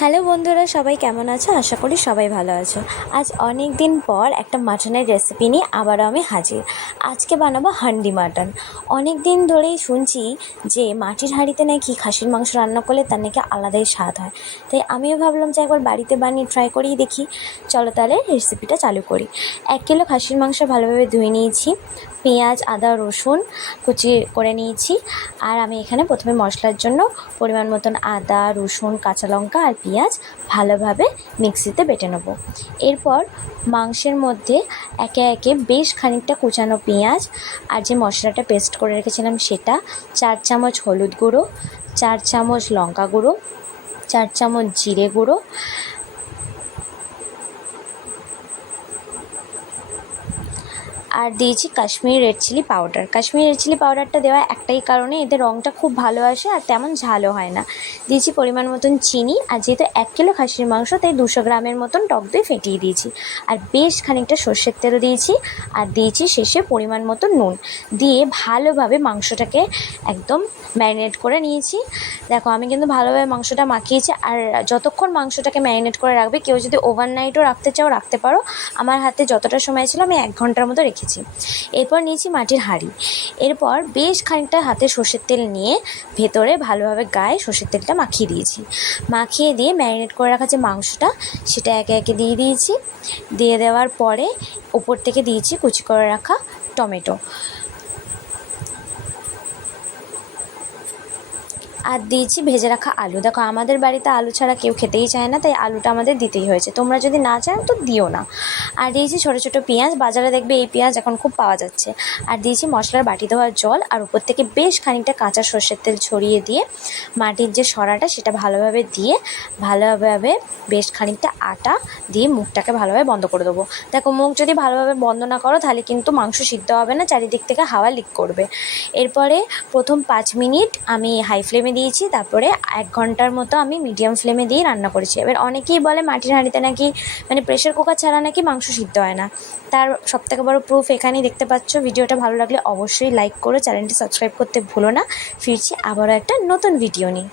Hello বন্ধুরা, সবাই কেমন আছো? আশা করি সবাই ভালো আছো। আজ অনেক দিন পর একটা মাটনের রেসিপি নিয়ে আবারও আমি হাজির। আজকে বানাবো হান্ডি মাটন। অনেক দিন ধরেই শুনছি যে মাটির হাঁড়িতে নাকি খাসির মাংস রান্না করলে তার নাকি আলাদাই স্বাদ হয়। তাই আমিও ভাবলাম যে একবার বাড়িতে বানিয়ে ট্রাই করেই দেখি। চলো তাহলে রেসিপিটা চালু করি। 1 কিলো খাসির মাংস ভালোভাবে ধুয়ে নিয়েছি। পেঁয়াজ, আদা, রসুন কুচি করে নিয়েছি। আর আমি এখানে প্রথমে মশলার জন্য পরিমাণ মতন আদা, রসুন, কাঁচা লঙ্কা আর পেঁয়াজ ভালোভাবে মিক্সিতে বেটে নেব। এরপর মাংসের মধ্যে একে একে বেশ খানিকটা কুচানো পেঁয়াজ আর যে মশলাটা পেস্ট করে রেখেছিলাম সেটা, 4 চামচ হলুদ গুঁড়ো, 4 চামচ লঙ্কা গুঁড়ো, 4 চামচ জিরে গুঁড়ো আর দিয়েছি Kashmiri red chilli powder. Kashmiri red chilli পাউডারটা দেওয়া একটাই কারণে, এতে রঙটা খুব ভালো আসে আর তেমন ঝালও হয় না। দিয়েছি পরিমাণ মতন চিনি, আর যেহেতু 1 কিলো খাসির মাংস তাই 200 গ্রামের মতন টক দই ফেটিয়ে দিয়েছি। আর বেশ খানিকটা সর্ষের তেল দিয়েছি, আর দিয়েছি শেষে পরিমাণ মতো নুন দিয়ে ভালোভাবে মাংসটাকে একদম ম্যারিনেট করে নিয়েছি। দেখো আমি কিন্তু ভালোভাবে মাংসটা মাখিয়েছি। আর যতক্ষণ মাংসটাকে ম্যারিনেট করে রাখবে, কেউ যদি ওভারনাইটও রাখতে চাও রাখতে পারো। আমার হাতে যতটা সময় ছিল আমি 1 ঘন্টার মতো রেখেছি। এরপর নিয়েছি মাটির হাঁড়ি। এরপর বেশ খানিকটা হাতে সর্ষের তেল নিয়ে ভেতরে ভালোভাবে গায়ে সর্ষের তেলটা মাখিয়ে দিয়েছি। মাখিয়ে দিয়ে ম্যারিনেট করে রাখা যে মাংসটা সেটা একে একে দিয়ে দিয়েছি। দিয়ে দেওয়ার পরে ওপর থেকে দিয়েছি কুচি করে রাখা টমেটো, আর দিয়েছি ভেজে রাখা আলু। দেখো আমাদের বাড়িতে আলু ছাড়া কেউ খেতেই চায় না, তাই আলুটা আমাদের দিতেই হয়েছে। তোমরা যদি না চাও তো দিও না। আর দিয়েছি ছোটো ছোটো পেঁয়াজ, বাজারে দেখবে এই পেঁয়াজ এখন খুব পাওয়া যাচ্ছে। আর দিয়েছি মশলার বাটি ধোয়ার জল, আর উপর থেকে বেশ খানিকটা কাঁচা সর্ষের তেল ছড়িয়ে দিয়ে মাটির যে সরাটা সেটা ভালোভাবে দিয়ে ভালোভাবে বেশ খানিকটা আটা দিয়ে মুখটাকে ভালোভাবে বন্ধ করে দেবো। দেখো মুখ যদি ভালোভাবে বন্ধ না করো তাহলে কিন্তু মাংস সিদ্ধ হবে না, চারিদিক থেকে হাওয়া লিক করবে। এরপরে প্রথম 5 মিনিট আমি হাই ফ্লেমে দিয়েছি, তারপরে 1 ঘন্টার মতো আমি মিডিয়াম ফ্লেমে দিয়ে রান্না করেছি। এবার অনেকেই বলে মাটির হাঁড়িতে নাকি প্রেশার কুকার ছাড়া নাকি মাংস সিদ্ধ হয় না। তার সবথেকে বড় প্রুফ এখানেই দেখতে পাচ্ছ। ভিডিওটা ভালো লাগলে অবশ্যই লাইক করো, চ্যানেলটি সাবস্ক্রাইব করতে ভুলো না। ফিরছি আবারও একটা নতুন ভিডিও নিয়ে।